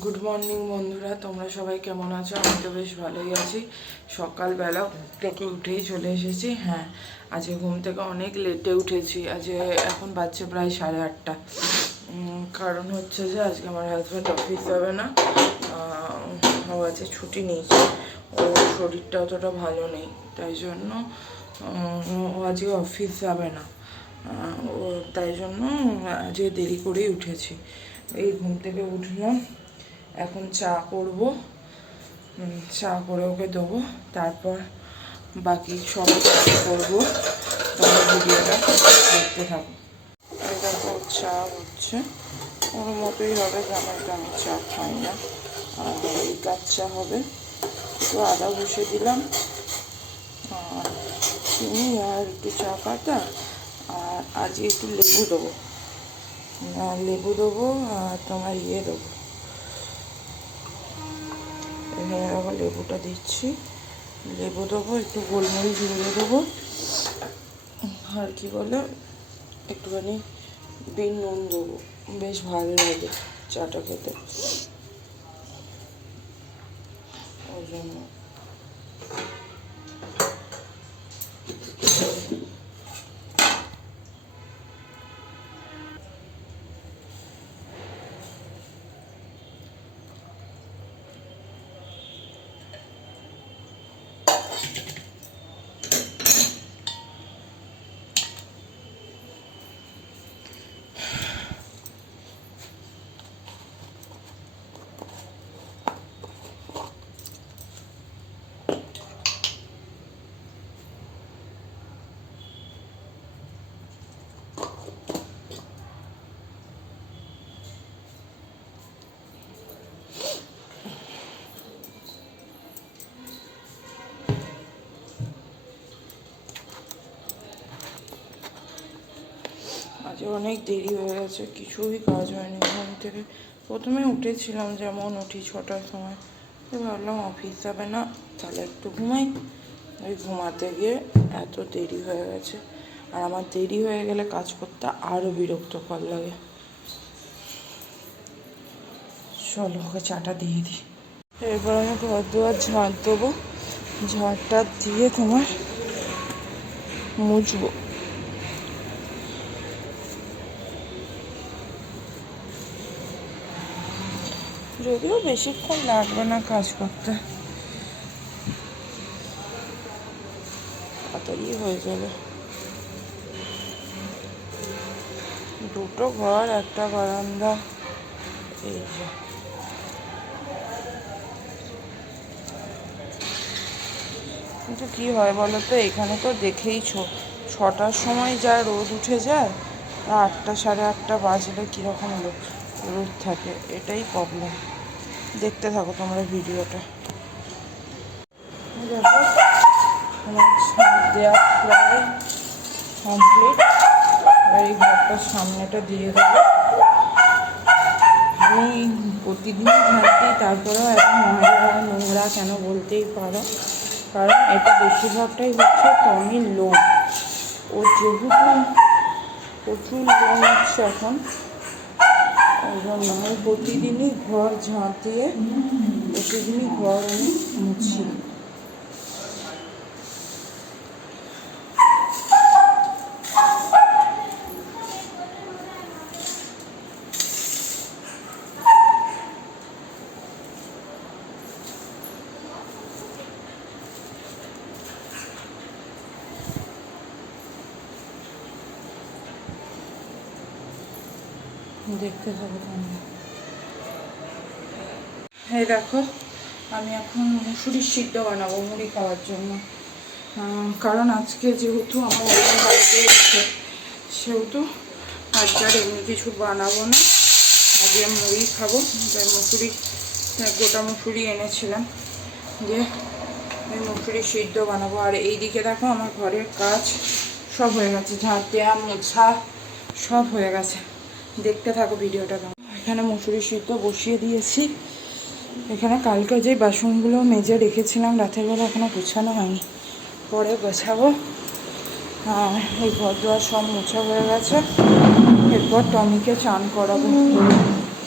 Good morning বন্ধুরা, তোমরা সবাই কেমন আছো? আমি তো বেশ ভালোই আছি। সকালবেলা ঘুম থেকে উঠেই চলে এসেছি। হ্যাঁ, আজকে ঘুম থেকে অনেক লেটে উঠেছি। আজকে এখন বাজছে প্রায় 8:30। কারণ হচ্ছে যে আজকে আমার হাজব্যান্ড অফিস যাবে না। ও আজকে ছুটি নিয়েছে, ওর শরীরটা অতটা ভালো নেই, তাই জন্য ও আজকে অফিস যাবে না। ও তাই জন্য আজকে দেরি করেই উঠেছি। এই ঘুম থেকে উঠলাম, এখন চা করব, চা করে ওকে দেবো, তারপর বাকি সব করবো। তোমরা ভিডিওটা দেখতে থাকো। এই দেখো চা হচ্ছে, ওর মতোই হবে, আমি চা খাই না। আর এই কাপ চা হবে, একটু আদা বসে দিলাম, আর চিনি আর একটু চা পাতা, আর আজকে একটু লেবু দেবো, আর তোমার দেবো। এখানে দেখো লেবুটা দিচ্ছি, লেবু দেবো, একটু গোলমরিচ গুঁড়ো দেবো, আর কি বলে একটুখানি বিন নুন দেবো। বেশ ভালো লাগে চাটা খেতে, ওই জন্য। আজকে অনেক দেরি হয়ে গেছে, কিছুই কাজ হয়নি। ঘুম থেকে প্রথমে উঠেছিলাম, যেমন উঠি 6টার সময়, তো ভাবলাম অফিস যাবে না, তাহলে একটু ঘুমাই। ওই ঘুমাতে গিয়ে এত দেরি হয়ে গেছে। আর আমার দেরি হয়ে গেলে কাজ করতে আরও বিরক্তকর লাগে। চলো ওকে চাটা দিয়ে দিই। এরপর আমি ঘর দুয়ার ঝাঁট দেবো, ঝাঁটটা দিয়ে তোমার মুছবো। যদিও বেশিক্ষণ লাগবে না কাজ করতে, তাড়াতাড়ি হয়ে যাবে। দুটো ঘর, একটা বারান্দা, এই যে। কিন্তু কী হয় বলো তো, এখানে তো দেখেইছো 6টার সময় যা রোদ উঠে যায়, 8টা 8:30 বাজলে কীরকম রোদ থাকে, এটাই প্রবলেম। দেখতে থাকো তোমরা ভিডিওটা। দেখো আমার দেওয়া প্রায় কমপ্লিট। আর এই ঘরটার সামনেটা দিয়ে দেবো। আমি প্রতিদিন ঝাঁটি, তারপরেও এখন ময়লা নোংরা কেন বলতেই পারো, কারণ এটা বেশিরভাগটাই হচ্ছে টমির লোম। ওর যেহেতু প্রচুর লোম হচ্ছে এখন, ওই জন্য আমি প্রতিদিনই ঘর ঝাঁট দিয়ে প্রতিদিনই ঘর আমি মুছি। দেখতে থাকো তোমরা। এই দেখো আমি এখন মুসুরির সিদ্ধ বানাবো মুড়ি খাওয়ার জন্য। কারণ আজকে যেহেতু আমার বাড়িতে এসছে, সেহেতু আজকে আর এমনি কিছু বানাবো না, আজকে মুড়ি খাবো। মুসুরি, গোটা মুসুরি এনেছিলাম, দিয়ে এই মুসুরি সিদ্ধ বানাবো। আর এইদিকে দেখো আমার ঘরের কাজ সব হয়ে গেছে, ঝাঁট দেওয়া মোছা সব হয়ে গেছে। দেখতে থাকো ভিডিওটা। এখানে মুসুরি সিদ্ধ বসিয়ে দিয়েছি। এখানে কালকে যে বাসনগুলো মেজে রেখেছিলাম রাতের বেলা, এখনো গোছানো হয়নি, পরে গোছাবো। এই ঘর দুয়ার সব মোছা হয়ে গেছে। এরপর টমিকে চান করাবো।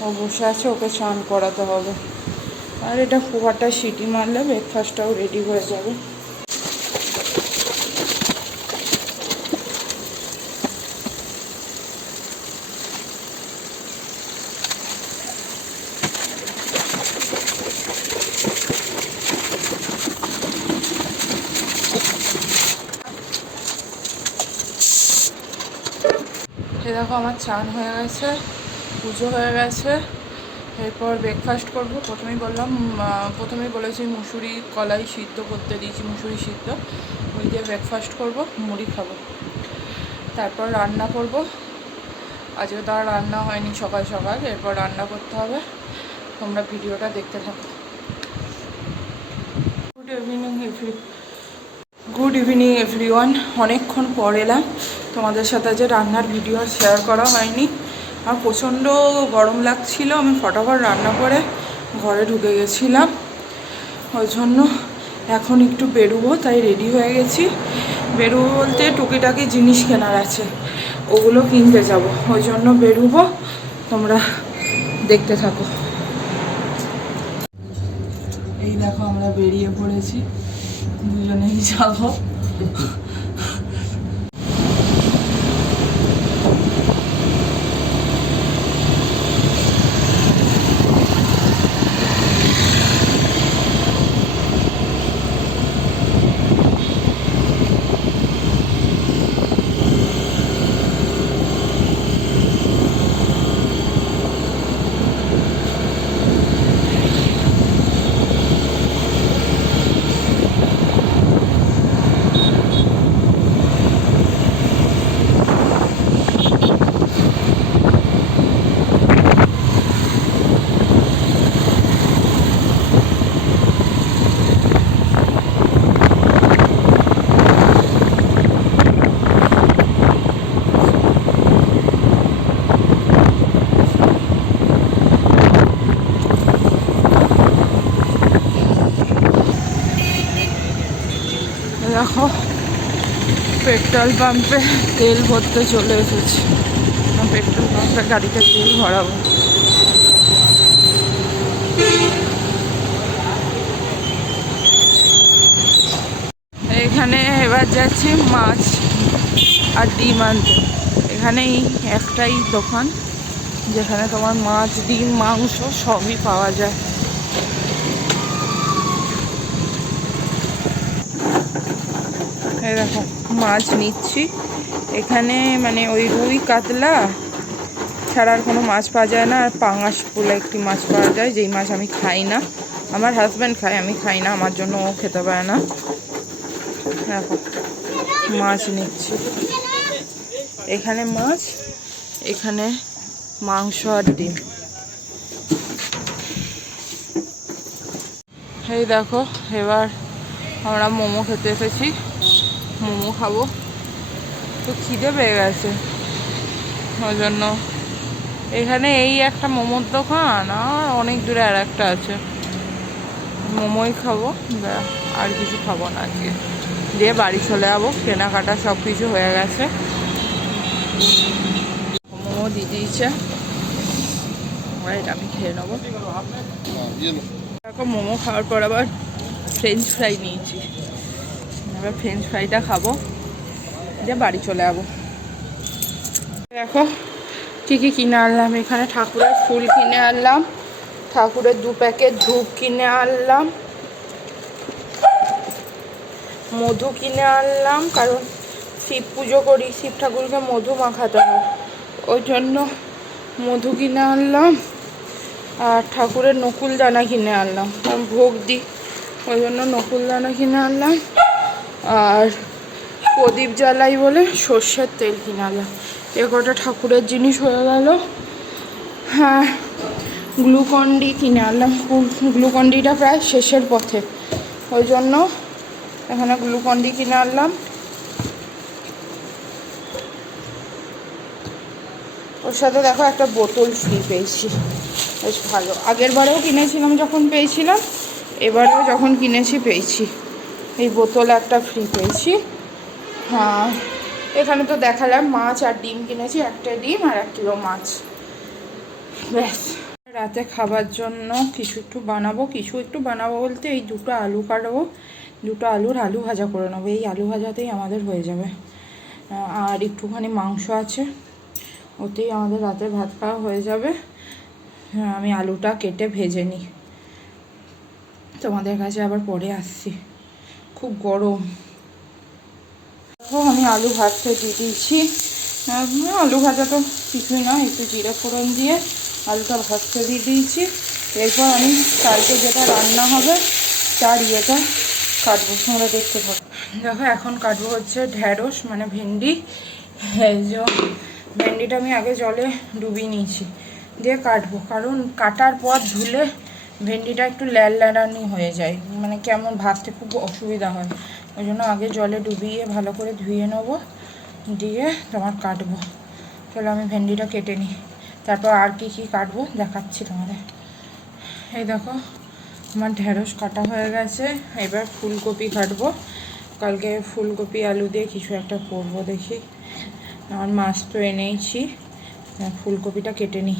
ও বসে আছে, ওকে স্নান করাতে হবে। আর এটা কুকারটা সিটি মারলে ব্রেকফাস্টটাও রেডি হয়ে যাবে। এ দেখো আমার চান হয়ে গেছে, পুজো হয়ে গেছে। এরপর ব্রেকফাস্ট করবো। প্রথমেই বলেছি মুসুরি কলাই সিদ্ধ করতে দিয়েছি, মুসুরি সিদ্ধ, ওই দিয়ে ব্রেকফাস্ট করবো, মুড়ি খাবো। তারপর রান্না করব। আজকে তো আর রান্না হয়নি সকাল সকাল, এরপর রান্না করতে হবে। তোমরা ভিডিওটা দেখতে থাকো। Good evening everyone. অনেকক্ষণ পর এলাম তোমাদের সাথে, যে রান্নার ভিডিও শেয়ার করা হয়নি। আমার প্রচণ্ড গরম লাগছিল, আমি ফটাফট রান্না করে ঘরে ঢুকে গেছিলাম। ওই জন্য এখন একটু বেরোবো, তাই রেডি হয়ে গেছি। বেরোবো বলতে টুকিটাকি জিনিস কেনার আছে, ওগুলো কিনতে যাব, ওই জন্য বেরোবো। তোমরা দেখতে থাকো। এই দেখো আমরা বেরিয়ে পড়েছি, দুজনেই যাবো। দেখো পেট্রোল পাম্পে তেল ভরতে চলে এসেছি। পেট্রোল পাম্পে গাড়িতে তেল ভরাবো। এখানে এবার যাচ্ছি মাছ আর ডিম আনতে। এখানেই একটাই দোকান যেখানে তোমার মাছ, ডিম, মাংস সবই পাওয়া যায়। এই দেখো মাছ নিচ্ছি। এখানে মানে ওই রুই কাতলা ছাড়া আর কোনো মাছ পাওয়া যায় না। আর পাঙাশ বলে একটি মাছ পাওয়া যায়, যেই মাছ আমি খাই না। আমার হাজব্যান্ড খায়, আমি খাই না, আমার জন্য ও খেতে পারে না। দেখো মাছ নিচ্ছি। এখানে মাছ, এখানে মাংস আর ডিম। এই দেখো এবার আমরা মোমো খেতে এসেছি, মোমো খাবো। তো খিদে পেয়ে গেছে, ওই জন্য এখানে এই একটা মোমোর দোকান, আর অনেক দূরে আর একটা আছে। মোমোই খাবো, আর কিছু খাবো না আজকে। দিয়ে বাড়ি চলে যাবো, কেনাকাটা সব কিছু হয়ে গেছে। মোমো দিয়ে দিয়েছে, এটা আমি খেয়ে নেবো। এখন মোমো খাওয়ার পর আবার ফ্রেঞ্চ ফ্রাই নিয়েছি, এবার ফ্রেঞ্চ ফ্রাইটা খাবো, দিয়ে বাড়ি চলে যাবো। দেখো কী কী কিনে আনলাম। এখানে ঠাকুরের ফুল কিনে আনলাম, ঠাকুরের 2 প্যাকেট ধূপ কিনে আনলাম, মধু কিনে আনলাম, কারণ শিব পুজো করি, শিব ঠাকুরকে মধু মাখাতে হয়, ওই জন্য মধু কিনে আনলাম। আর ঠাকুরের নকুলদানা কিনে আনলাম, কারণ ভোগ দিই, ওই জন্য নকুলদানা কিনে আনলাম। আর প্রদীপ জ্বালাই বলে সর্ষের তেল কিনে আনলাম। এ কটা ঠাকুরের জিনিস হয়ে গেল। হ্যাঁ, গ্লুকন্ডি কিনে আনলাম। গ্লুকন্ডিটা প্রায় শেষের পথে, ওই জন্য এখানে গ্লুকন্ডি কিনে আনলাম। ওর সাথে দেখো একটা বোতল ফ্রি পেয়েছি, বেশ ভালো। আগের বারেও কিনেছিলাম যখন পেয়েছিলাম, এবারেও যখন কিনেছি পেয়েছি। এই বোতল একটা ফ্রি পেয়েছি। হ্যাঁ, এখানে তো দেখালাম মাছ আর ডিম কিনেছি, 1টা ডিম আর 1 কিলো মাছ, ব্যাস। রাতে খাবার জন্য কিছু একটু বানাবো বলতে এই দুটো আলু কাটবো, দুটো আলু ভাজা করে নেবো। এই আলু ভাজাতেই আমাদের হয়ে যাবে। আর একটুখানি মাংস আছে, ওতেই আমাদের রাতে ভাত খাওয়া হয়ে যাবে। আমি আলুটা কেটে ভেজে নিই, তোমাদের কাছে আবার পরে আসছি। খুব গরম। আমি আলু ভাজতে দিয়ে দিয়েছি। আলু ভাজা তো কিছুই না, একটু জিরে ফোড়ন দিয়ে আলুটা ভাজতে দিয়ে দিয়েছি। এরপর আমি কালকে যেটা রান্না হবে তার ইয়েটা কাটবো, তোমরা দেখতে থাকো। দেখো এখন কাটবো হচ্ছে ঢ্যাঁড়স মানে ভেন্ডি। এই যে ভেন্ডিটা আমি আগে জলে ডুবিয়ে নিয়েছি, দিয়ে কাটবো। কারণ কাটার পর ধুলে ভেন্ডিটা একটু ল্যাড়ানি হয়ে যায়, মানে কেমন ভাজতে খুব অসুবিধা হয়। ওই জন্য আগে জলে ডুবিয়ে ভালো করে ধুয়ে নেবো, দিয়ে তোমার কাটবো। চলো আমি ভেন্ডিটা কেটে নিই, তারপর আর কি কাটবো দেখাচ্ছি তোমাদের। এই দেখো আমার ঢ্যাঁড়স কাটা হয়ে গেছে। এবার ফুলকপি কাটবো। কালকে ফুলকপি আলু দিয়ে কিছু একটা করবো দেখি। আর মাছ তো এনেইছি, ফুলকপিটা কেটে নিই।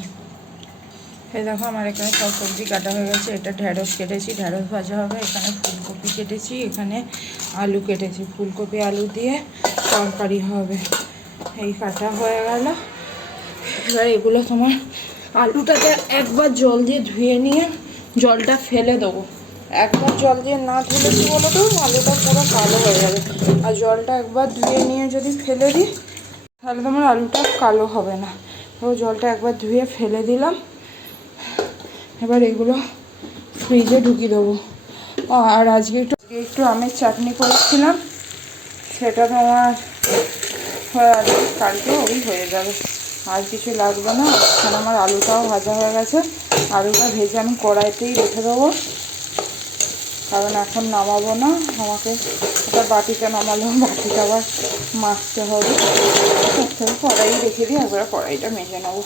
এই দেখো আমার এখানে সব সবজি কাটা হয়ে গেছে। এটা ঢ্যাঁড়স কেটেছি, ঢ্যাঁড়স ভাজা হবে। এখানে ফুলকপি কেটেছি, এখানে আলু কেটেছি। ফুলকপি আলু দিয়ে তরকারি হবে। এই কাটা হয়ে গেল। এবার এগুলো তোমার আলুটাকে একবার জল দিয়ে ধুয়ে নিয়ে জলটা ফেলে দেবো। একবার জল দিয়ে না ধুলে কি বলো তো, আলুটা পুরো কালো হয়ে যাবে। আর জলটা একবার ধুয়ে নিয়ে যদি ফেলে দিই তাহলে তোমার আলুটা কালো হবে না। তো জলটা একবার ধুয়ে ফেলে দিলাম। এবার এগুলো ফ্রিজে ঢুকিয়ে দেবো। আর আজকে একটু আমের চাটনি করেছিলাম, সেটা তোমার কালকেও ওই হয়ে যাবে, আর কিছু লাগবে না। এখানে আমার আলুটাও ভাজা হয়ে গেছে। আলুটা ভেজে আমি কড়াইতেই রেখে দেবো, কারণ এখন নামাবো না। আমাকে ওটা বাটিতে নামালেও বাটিটা আবার মাজতে হবে। কড়াই রেখে দিই, একবার কড়াইটা মেজে নেবো।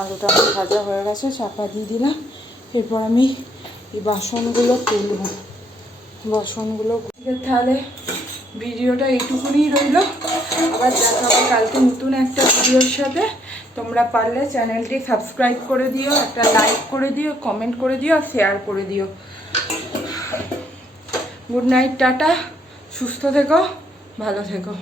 আলুটা আমার ভাজা হয়ে গেছে, চাপা দিয়ে দিলাম। এরপর আমি এই বাসনগুলো তুলব। তাহলে ভিডিওটা এইটুকুনি রইল। আবার দেখা হবে কালকে নতুন একটা ভিডিওর সাথে। তোমরা পারলে চ্যানেলটি সাবস্ক্রাইব করে দিও, একটা লাইক করে দিও, কমেন্ট করে দিও আর শেয়ার করে দিও। গুড নাইট, টাটা, সুস্থ থেকো, ভালো থেকো।